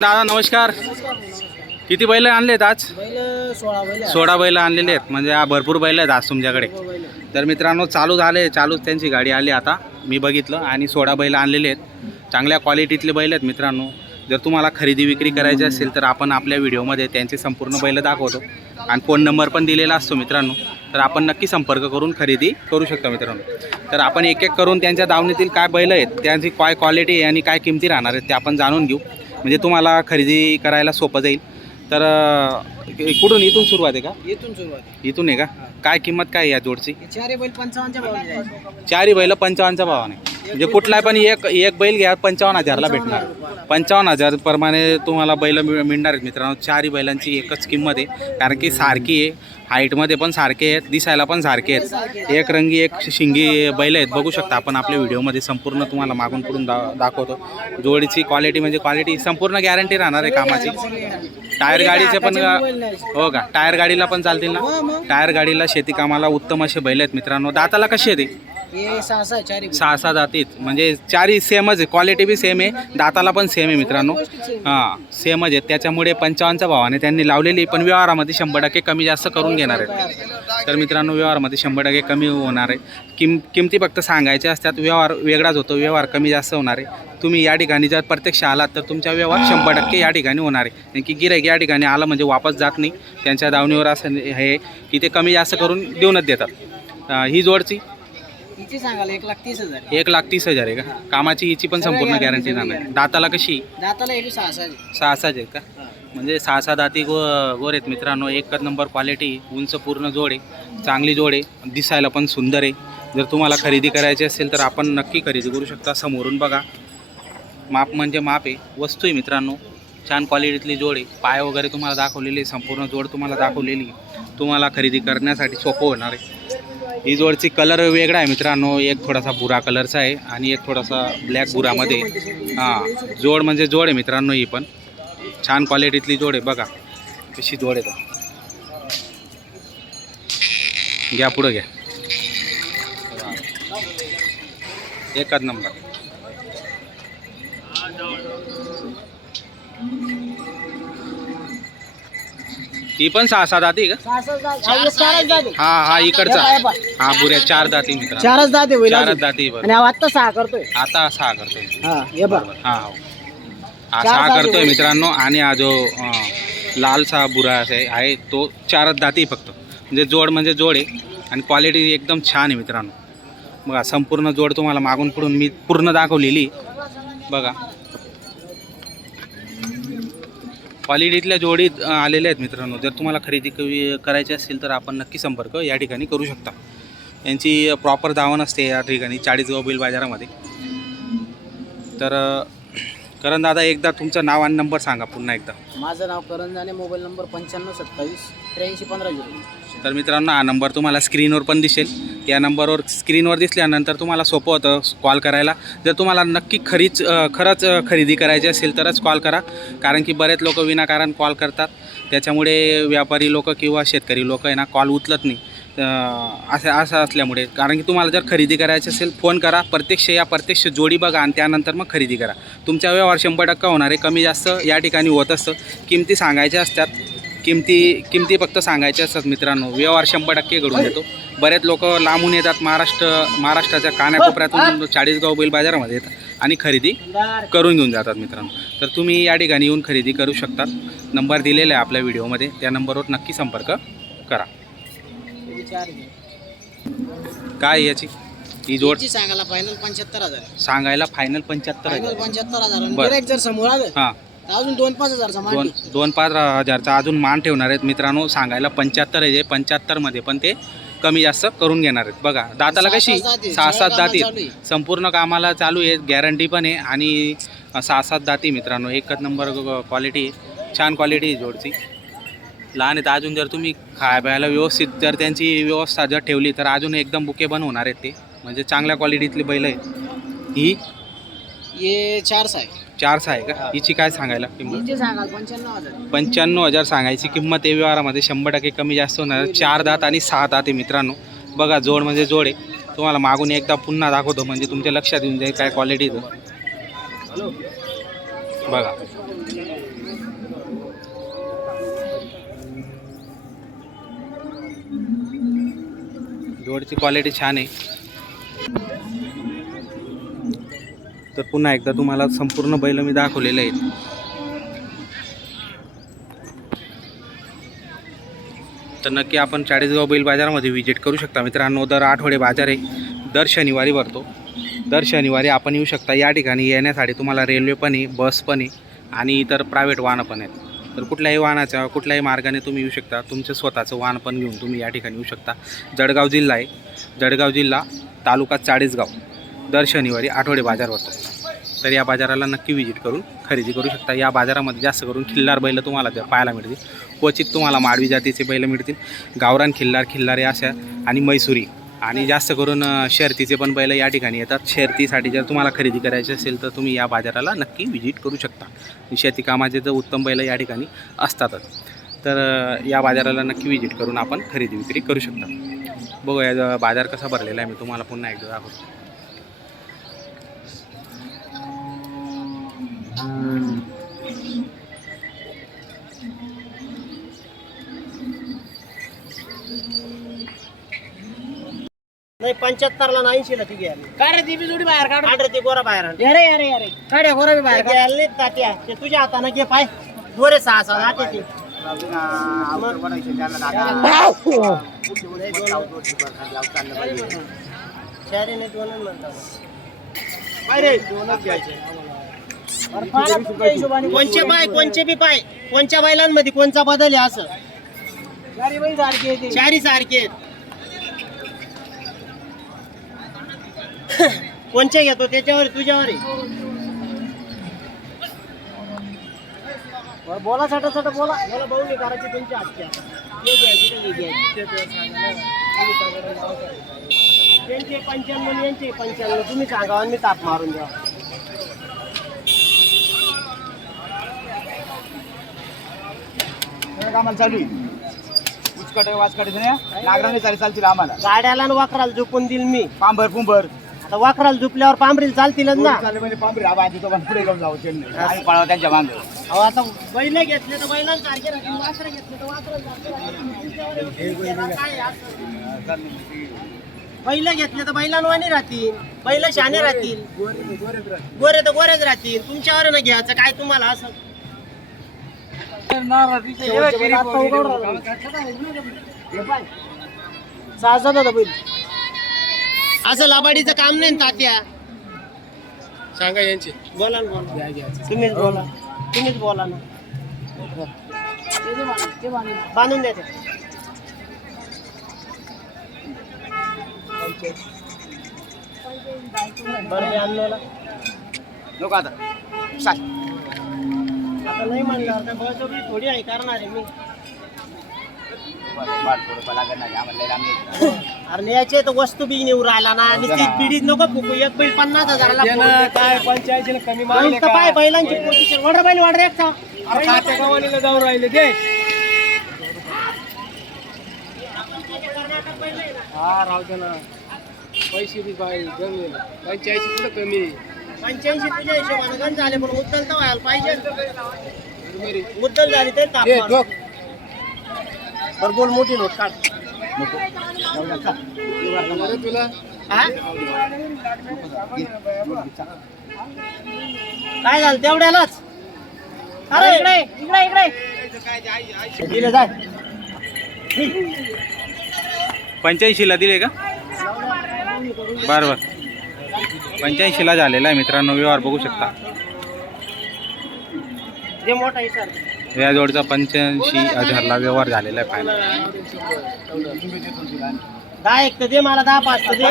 दादा नमस्कार. किती बैल आणलेत आज? सोळा बैल आणलेले आहेत. म्हणजे हा भरपूर बैल आहेत आज तुमच्याकडे. तर मित्रांनो चालू झाले चालूच त्यांची गाडी आली आता. मी बघितलं आणि सोळा बैल आणलेले आहेत. चांगल्या क्वालिटीतले बैल आहेत मित्रांनो. जर तुम्हाला खरेदी विक्री करायची असेल तर आपण आपल्या व्हिडिओमध्ये त्यांचे संपूर्ण बैल दाखवतो. आणि फोन नंबर पण दिलेला असतो मित्रांनो. तर आपण नक्की संपर्क करून खरेदी करू शकता मित्रांनो. तर आपण एक एक करून त्यांच्या दावणीतील काय बैल आहेत त्यांची काय क्वालिटी आहे आणि काय किमती राहणार आहेत ते आपण जाणून घेऊ. म्हणजे तुम्हाला खरेदी करायला सोपं जाईल. तर कुठून? इथून सुरुवात आहे का? इथून सुरुवात. इथून आहे का? काय किंमत काय आहे या जोडची? चारही बैल पंचावन्नच्या भावाने जायचे. चारही बैल पंचावन्नच्या भावाने. म्हणजे कुठला पण एक एक बैल घ्या पंचावन्न हजारला भेटणार. पंचावन्न हजार प्रमाणे तुम्हाला बैल मिळ- मिळणार आहेत मित्रांनो. चारही बैलांची एकच किंमत आहे. कारण की सारखी आहे. हाईटमध्ये पण सारखे आहेत दिसायला पण सारखे आहेत. एक रंगी एक शिंगी बैल आहेत. बघू शकता आपण आपल्या व्हिडिओमध्ये संपूर्ण तुम्हाला मागून पुढून दा दाखवतो. जोडीची क्वालिटी म्हणजे क्वालिटी संपूर्ण गॅरंटी राहणार आहे कामाची. टायर गाडीचे पण. हो का? टायर गाडीला पण चालतील ना? हो. टायर गाडीला शेती कामाला उत्तम असे बैल आहेत मित्रांनो. दाताला कशी आहे ते? हे सहा सहा बैल. सहा सहा जातीत. म्हणजे चारही सेमच आहे. क्वालिटी बी सेम आहे. दाताला पण सेम आहे मित्रांनो. हां सेमच आहे. त्याच्यामुळे पंचावन्नच्या भावाने त्यांनी लावलेली पण व्यवहारामध्ये शंभर टक्के कमी जास्त करून घेणार आहेत. तर मित्रांनो व्यवहारामध्ये शंभर टक्के कमी होणार आहे. किम किमती फक्त सांगायच्या असतात व्यवहार वेगळाच होतो. व्यवहार कमी जास्त होणार आहे. तुम्ही या ठिकाणी जर प्रत्यक्ष आलात तर तुमचा व्यवहार शंभर टक्के या ठिकाणी होणार आहे. कारण की गिराईक या ठिकाणी आलं म्हणजे वापस जात नाही. त्यांच्या दावणीवर असं हे की ते कमी जास्त करून देऊनच देतात. ही जोडची. हिची सांगायला एक लाख तीस हजार आहे. एक लाख तीस हजार आहे का? कामाची हिची पण संपूर्ण गॅरंटी राहणार आहे. दाताला कशी? दाताला बी सहा सहा आहे. सहा सहाच आहेत का? हा. म्हणजे सहा सहा दाती गो गोर आहेत मित्रांनो. एकच नंबर क्वालिटी उंच पूर्ण जोड आहे चांगली जोड आहे दिसायला पण सुंदर आहे. जर तुम्हाला खरेदी करायची असेल तर आपण नक्की खरेदी करू शकता समोरून बघा. माप म्हणजे माप आहे. वस्तू आहे मित्रांनो. छान क्वालिटीतली जोड आहे. पाय वगैरे तुम्हाला दाखवलेली आहे. संपूर्ण जोड तुम्हाला दाखवलेली आहे. तुम्हाला खरेदी करण्यासाठी सोपं होणार आहे. ही जोडची कलर वेगळा आहे मित्रांनो. एक थोडासा भुरा कलरचा आहे आणि एक थोडासा ब्लॅक भुरामध्ये. हां जोड म्हणजे जोड आहे मित्रांनो ही पण. छान क्वालिटीतली जोड आहे बघा. कशी जोड आहे घ्या पुढं घ्या. एकच नंबर. ही पण सहा सहा दाती का? हा, हे. हा हा इकडचा. हे बुऱ्या चार दाती मित्रांनो. चारच जाते बैल चारच अजून. दाती बरं आणि हा आत्ता सहा करतोय. आता सहा करतोय. हा हे बघ. हा हो. हा चार सहा दाती करतोय होईल. मित्रांनो. आणि हा जो अं, लालसा बुरा आहे आहे तो चारच दाती फक्त. म्हणजे जोड म्हणजे जोड आहे. आणि क्वालिटी एकदम छान आहे मित्रांनो. बघा संपूर्ण जोड तुम्हाला मागून पुढून मी पूर्ण दाखवलेली बघा. क्वालिटीतल्या जोडीत आलेल्या आहेत मित्रांनो. जर तुम्हाला खरेदी कवी- करायची असेल तर आपण नक्की संपर्क या ठिकाणी करू शकता. यांची प्रॉपर दावण असते या ठिकाणी चाळीसगाव बिल बाजारामध्ये. तर करण दादा एकदा तुमचं नाव आणि नंबर सांगा पुन्हा एकदा. माझं नाव करण जाणे मोबाईल नंबर पंच्याण्णव सत्तावीस त्र्याऐंशी पंधरा झिरो. तर मित्रांनो हा नंबर तुम्हाला स्क्रीनवर पण दिसेल. या नंबरवर स्क्रीनवर दिसल्यानंतर तुम्हाला सोपं होतं कॉल करायला. जर तुम्हाला नक्की खरीच खरंच खरेदी करायची असेल तरच कॉल करा. कारण की बरेच लोक विनाकारण कॉल करतात. त्याच्यामुळे व्यापारी लोक किंवा शेतकरी लोक आहे ना कॉल उचलत नाही. असं असं असल्यामुळे. कारण की तुम्हाला जर खरेदी करायची असेल फोन करा प्रत्यक्ष या प्रत्यक्ष जोडी बघा आणि त्यानंतर मग खरेदी करा. तुमचा व्यवहार शंभर टक्का होणार आहे. कमी जास्त या ठिकाणी होत असतं. किमती सांगायच्या असतात. किमती किमती फक्त सांगायच्या असतात मित्रांनो. व्यवहार शंभर टक्के घडून देतो. बरेच लोक लांबून येतात. महाराष्ट्र महाराष्ट्राच्या कानाकोपऱ्यातून चाळीसगाव बैल बाजारामध्ये येतात आणि खरेदी करून घेऊन जातात मित्रांनो. तर तुम्ही या ठिकाणी येऊन खरेदी करू शकतात. नंबर दिलेला आहे आपल्या व्हिडिओमध्ये. त्या नंबरवर नक्की संपर्क करा. काय याची? ही जोड. सांगायला फायनल पंच्याहत्तर हजार. सांगायला फायनल पंच्याहत्तर फायनल आहे पंच्याहत्तर हजार. आणि बरं. गिऱ्हाईक जर समोर आलं हां. तर अजून दोन पाच हजारचा दोन दोन पाच हजारचा अजून मान ठेवणार आहेत मित्रांनो. सांगायला पंच्याहत्तर आहे पंच्याहत्तरमध्ये पण ते कमी जास्त करून घेणार आहेत. बघा दाताला कशी? दाती, सहा सात दाती चालू आहे. संपूर्ण कामाला चालू आहे. गॅरंटी पण आहे. आणि सहा सात दाती मित्रांनो. एकच नंबर क्वालिटी छान क्वालिटी आहे जोडची. लहान आहेत अजून जर तुम्ही खाय प्यायला व्यवस्थित जर त्यांची व्यवस्था जर ठेवली तर अजून एकदम बुके बनवणार होणार आहेत ते. म्हणजे चांगल्या क्वालिटीतली बैल आहेत. ही? हे चारच आहे. चारशे आहे का? हिची काय सांगायला किंमत? पंच्याण्णव हजार. पंच्याण्णव हजार सांगायची किंमत आहे व्यवहारामध्ये शंभर टक्के कमी जास्त होणार. चार दात आणि सहा दात आहे मित्रांनो. बघा जोड म्हणजे जोड आहे. तुम्हाला मागून एकदा पुन्हा दाखवतो म्हणजे तुमच्या लक्षात येऊन जाईल काय क्वालिटी बघा. जोडची क्वालिटी छान आहे. तर पुन्हा एकदा तुम्हाला संपूर्ण बैल मी दाखवलेले आहेत. तर नक्की आपण चाळीसगाव बैल बाजारामध्ये व्हिजिट करू शकता मित्रांनो. दर आठवडे बाजार आहे दर शनिवारी भरतो. दर शनिवारी आपण येऊ शकता. या ठिकाणी येण्यासाठी तुम्हाला रेल्वे पण आहे बस पण आहे आणि इतर प्रायव्हेट वाहनं पण आहेत. तर कुठल्याही वाहनाच्या कुठल्याही मार्गाने तुम्ही येऊ शकता. तुमचं स्वतःचं वाहन पण घेऊन तुम्ही या ठिकाणी येऊ शकता. जळगाव जिल्हा आहे. जळगाव जिल्हा तालुका चाळीसगाव. दर शनिवारी आठवडे बाजार होतो तर या बाजाराला नक्की व्हिजिट करून खरेदी करू शकता. या बाजारामध्ये जास्त करून खिल्लार बैल तुम्हाला पाहायला मिळतील. क्वचित तुम्हाला माडवी जातीचे बैल मिळतील. गावरान खिल्लार खिल्लारे अशा आणि मैसुरी. आणि जास्त करून शर्तीचे पण बैल या ठिकाणी येतात. शर्तीसाठी जर तुम्हाला खरेदी करायची असेल तर तुम्ही या बाजाराला नक्की व्हिजिट करू शकता. शेती कामाचे तर उत्तम बैल या ठिकाणी असतातच. तर या बाजाराला नक्की व्हिजिट करून आपण खरेदी विक्री करू शकता. बघूया बाजार कसा भरलेला आहे. मी तुम्हाला पुन्हा एकदा दाखवतो. नाही पंच्याहत्तरला नाही ऐंशीला ती घ्यायला काय रे ती बी जोडी बाहेर काढ ती गोरा बाहेर आण. अरे अरे अरे काय रे. गोरा बी बाहेर घ्यायला नाही तात्या ते तुझ्या हातानं घे पाय. गोरे सहा सहा जाते ती. चारी नाही दोनच म्हणतात. काय रे. दोनच घ्यायचे कोणचे पाय कोणचे बी पाय. कोणच्या बैलांमध्ये कोणचा बदल आहे असं? चारी बैल सारखे चारी सारखे आहेत. कोणचे घेतो? त्याच्यावर तुझ्यावर आहे. बोला सट सट बोला. मला बघून करायची तुमची आजची आता. घ्यायची का घ्यायची? ते तुला सांगा ना. तुम्ही सांगा ना नाव काय? त्यांचे पंच्याण्णव यांचे पंच्याण्णव. तुम्ही सांगा आणि मी ताप मारून द्या कामाला चालू आहे उचकटे वाचकटे नागराने चालेल चालतील आम्हाला. गाड्याला आणि वाकराला झोपून देईल मी. पांभर पुंभर. आता वाकराला झोपल्यावर पांबरीला चालतीलच ना. म्हणजे पांभरी आबा आधी तो पण पुढे घेऊन जाऊ चेन्नई. आणि पळावं त्यांच्या मागे. अहो आता बैल घेतले तर बैलांसारखे राहतील वासरं घेतले तर? बैल घेतले तर बैलांवानी राहतील बैल शाने राहतील. गोरे तर गोरेच राहतील. तुमच्यावर ना घ्यायचं काय तुम्हाला असं? सहासात होता बैल. असं लाबाडीचं काम नाही ना तात्या. सांगा यांची. बोला ना बोला. तुम्हीच बोला. तुम्हीच बोला ना. बांधून द्या ते. बरं मी आणलो ना. नको आता. चाल. आता नाही म्हणलं तर बळजबरी थोडी आहे करणार आहे मी. बाळ थोडं करणार आम्हाला. अरे न्यायचे तर वस्तू बी नेऊ राहिला ना. आणि ती पिढीत नको फुकू. एक बैल पन्नास हजाराला काय पंचायती कमी पाय बैलांची पोझिशन. वडर बैल एक जाऊन राहिले ते. हा राहू दे ना. पैसे बी पाहिजे पंच्याऐंशी कुठं कमी? पंच्याऐंशी तुझ्या हिशोबाने गण झाले पण मुद्दल तर व्हायला पाहिजे. मुद्दल झाली ते तापमान बरं बोल मोठी नोट काढ. तुला? काय झालं? तेवढ्यालाच अरे इकडे इकडे इकडे. दिले जाय पंच्याऐंशीला दिले का? बरं बरं. पंच्याऐंशीला झालेला आहे मित्रांनो. व्यवहार बघू शकता. जे मोठा इशार या जोडचा पंच्याऐंशी हजारला व्यवहार झालेला आहे फायनल दहा एक तर दे मला दहा पाच तर दे.